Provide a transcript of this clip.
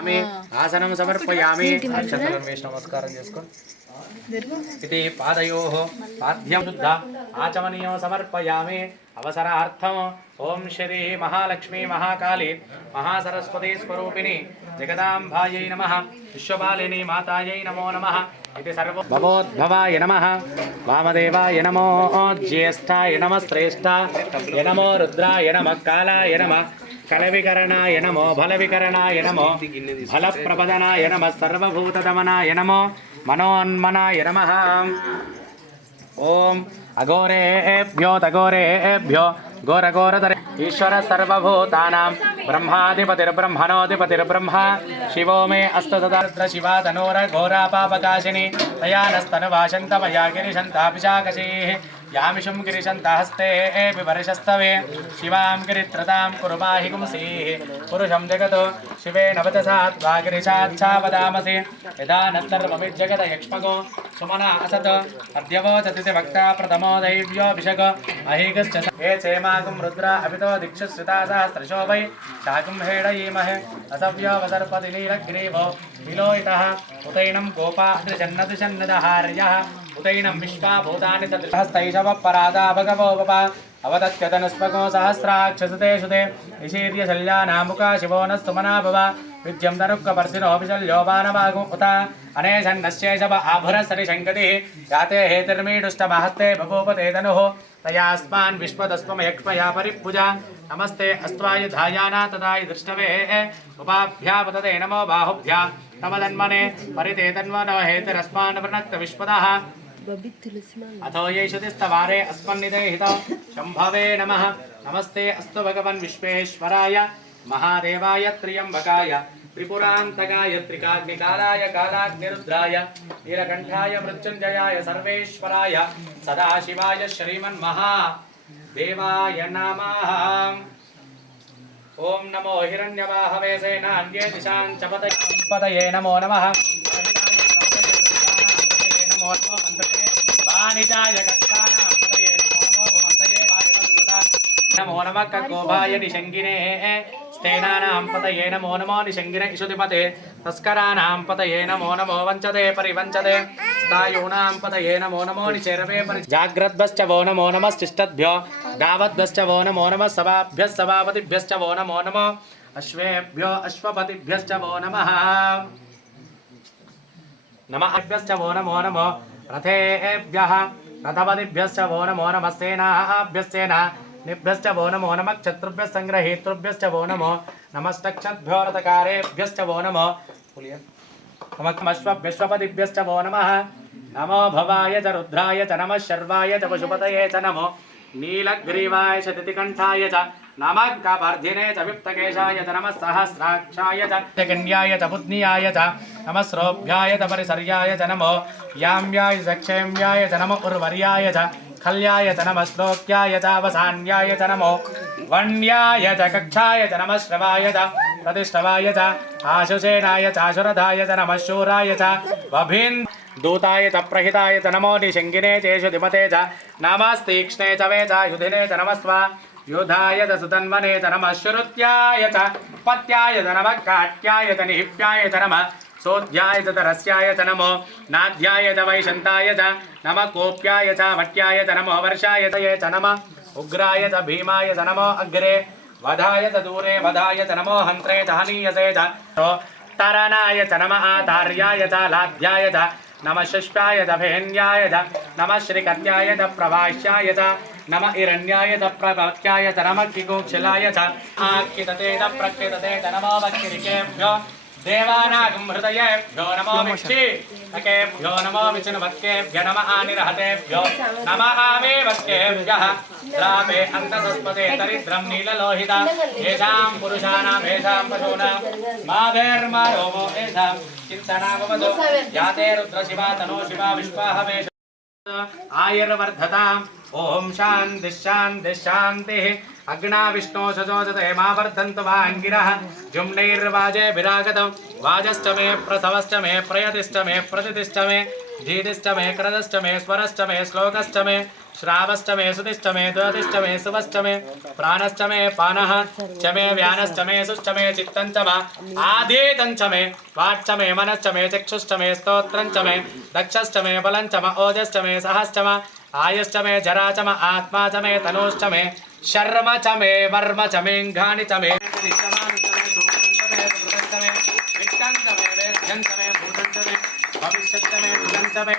आसनं समर्पयामि अक्षतलं वेश नमस्कारं చేసుకో इति पादयोः पाद्यं शुद्ध आचमनीयं समर्पयामि अवसरार्थम् ओम श्री महालक्ष्मी महाकाली महासरस्वती स्वरूपिणी जगदाम्बायै नमः विश्वपालिनी मातायै नमो नमः इति सर्व भवोद्भवाय नमः वामदेवाय नमो ज्येष्ठाय नमः श्रेष्ठाय नमो रुद्राय नमः कालाय नमः कलविकरणाय नमो बलविकरणाय नमो फलप्रपदनाय नमः सर्वभूतदमनाय नमो मनोन्मनाय नमः ओम अघोरेभ्यो तघोरेभ्यो घोरघोरधरे ईश्वर सर्वभूतानां ब्रह्माधिपतिर्ब्रह्मणोऽधिपतिर्ब्रह्मा शिवो मे अस्तु सदा शिवा तनोरघोरापापकाशिनी तया नस्तनवाशन्तमया गिरिशन्तापिशाकशीः यामिषुं गिरिशन्तहस्ते विवर्षस्तवे शिवां गिरित्रतां कुर्वाहि पुंसीः पुरुषं जगतो शिवेन वचसा गिरिशाच्छा वदामसि यदा न सर्वमिज्जगदयक्ष्मगो सुमना असत अद्यवोचति वक्ता प्रथमो दैव्योऽभिषक अहिगश्च ये चेमागं रुद्रा अभितो दीक्षश्रिता सहस्रशो वै शाकं हेडयीमहे असव्योऽवसर्पति नीलग्रीवो विलोहितः उतैनं गोपादृशन्नदृशन्नदहार्यः उतैनं विश्वाभूतानि सदृशस्तैषवपरादा भगवो वपा अवदत्यतनुस्मगो सहस्राक्षसते शुते निशीर्यशल्यानामुका शिवो न स्तुमना भव विद्यं तरुक्कपर्दिनोऽभिशल्यो बाणवागुं उता अनेशन्नस्यैषव आभुरसरिशङ्कतिः याते हेतिर्मीडुष्टमहस्ते बभूपते तनुः तयास्मान् विश्वदस्मयक्ष्मया परिपूजा नमस्ते अस्त्वाय धायाना तदाय दृष्टवे उपाभ्यापतते नमो बाहुभ्या तमदन्मने परिते तन्मनो हेतिरस्मान् वृणक्त विश्वदः अथो येषुतिस्तवारे अस्मन्निदेहित शम्भवे नमः नमस्ते अस्तु भगवन् विश्वेश्वराय महादेवाय त्र्यम्बकाय त्रिपुरान्तकाय त्रिकाग्निकालाय कालाग्निरुद्राय नीलकण्ठाय मृत्युञ्जयाय सर्वेश्वराय सदाशिवाय श्रीमन्महादेवाय नमः ओम नमो हिरण्यवाहवे सेनान्ये दिशां च पतये नमो नमः वाणिजाय कक्कानां पतये नमो नमो भवन्तये वायुवस्वता नमो नमः कक्कोभाय निशङ्गिने स्तेनानां पतये नमो नमो निशङ्गिने इषुधिपते तस्कराणां पतये नमो नमो वञ्चते परिवञ्चते स्थायूनां पतये नमो नमो निचेरवे जाग्रद्भश्च वो नमो नमस्तिष्ठद्भ्यो गावद्भश्च वो नमो नमः सभाभ्यः सभापतिभ्यश्च वो नमो नमः अश्वेभ्यो अश्वपतिभ्यश्च वो नमः नमःभ्यश्च वो नमो नमः रथेभ्यः रथपतिभ्यश्च वो नमो नमः सेनाभ्यश्च वो नमो नमः क्षत्रुभ्यः संग्रहेतृभ्यश्च वो नमो नमस्तक्षद्भ्यो रथकारेभ्यश्च वो नमो नमःश्वपतिभ्यश्च वो नमः नमो भवाय च रुद्राय च नमः शर्वाय च पशुपतये च नमो नीलग्रीवाय च तितिकण्ठाय च नमः कपर्धिने च विप्तकेशाय च नमः सहस्राक्षाय च कन्याय च बुद्ध्याय च नमः श्रोभ्याय च परिसर्याय च नमो याम्याय च क्षेम्याय च नमः उर्वर्याय च खल्याय च नमः श्लोक्याय च अवसान्याय च नमो वन्याय च कक्षाय च नमः श्रवाय च प्रतिष्ठवाय च आशुसेनाय च आशुरथाय च नमः शूराय च वभिन् दूताय च प्रहिताय च नमो निशङ्गिने चेषुधिमते च नमस्तीक्ष्णे च वे च युधिने च नमः स्वा युधाय च सुतन्वने च नमः श्रुत्याय च पत्याय च नमः काट्याय च निहिप्याय च नमः सोध्याय च तरस्याय च नमो नाध्याय च वैशन्ताय च नमः कोप्याय च वट्याय च नमो वर्षाय च नमः उग्राय च भीमाय च नमो अग्रे वधाय च दूरे वधाय च नमो हन्त्रे च हनीयसे च तरणाय च नमः आधार्याय च लाध्याय च नमः शिष्टाय च भेन्याय च नमः श्रीकत्याय च प्रभाष्याय च नमः हिरण्याय च प्रपत्याय च नमः किकुक्षिलाय च आकितते च प्रकृतते च नमो वक्किरिकेभ्यो देवानागं हृदयेभ्यो नमो विक्षिकेभ्यो नमो विचिन्वक्केभ्यो नमः आनिरहतेभ्यो नमः आमेवक्केभ्यः द्रावे अन्तसस्पते दरिद्रं नीललोहिता येषां पुरुषाणां येषां पशूनां माभेर्मा रोमो येषां चिन्तना भवतु याते रुद्रशिवा तनो शिवा विश्वाहवेश आयुर्वर्धताम् ओम शान्तिः शान्तिः शान्तिः अग्ना विष्णो सजोजते मा वर्धन्तु वाङ्गिरः जुम्नैर्वाजे विरागतं वाजश्च मे प्रसवश्च मे प्रयतिश्च मे प्रतिष्ठ मे धीतिश्च मे क्रदश्च मे स्वरश्च मे श्लोकश्च मे श्रावश्च मे सुतिश्च मे द्योतिश्च मे शुभश्च मे प्राणश्च मे पानः च मे व्यानश्च मे सुश्च मे चित्तञ्च मा आधीतञ्च मे वाक्च मे मनश्च मे चक्षुश्च मे स्तोत्रञ्च मे दक्षश्च मे बलञ्च म ओजश्च मे सहश्च म आयुश्च मे जरा च म आत्मा च मे तनुश्च मे शर्म च मे वर्म च मेऽङ्गानि च मे भविष्यच्च मे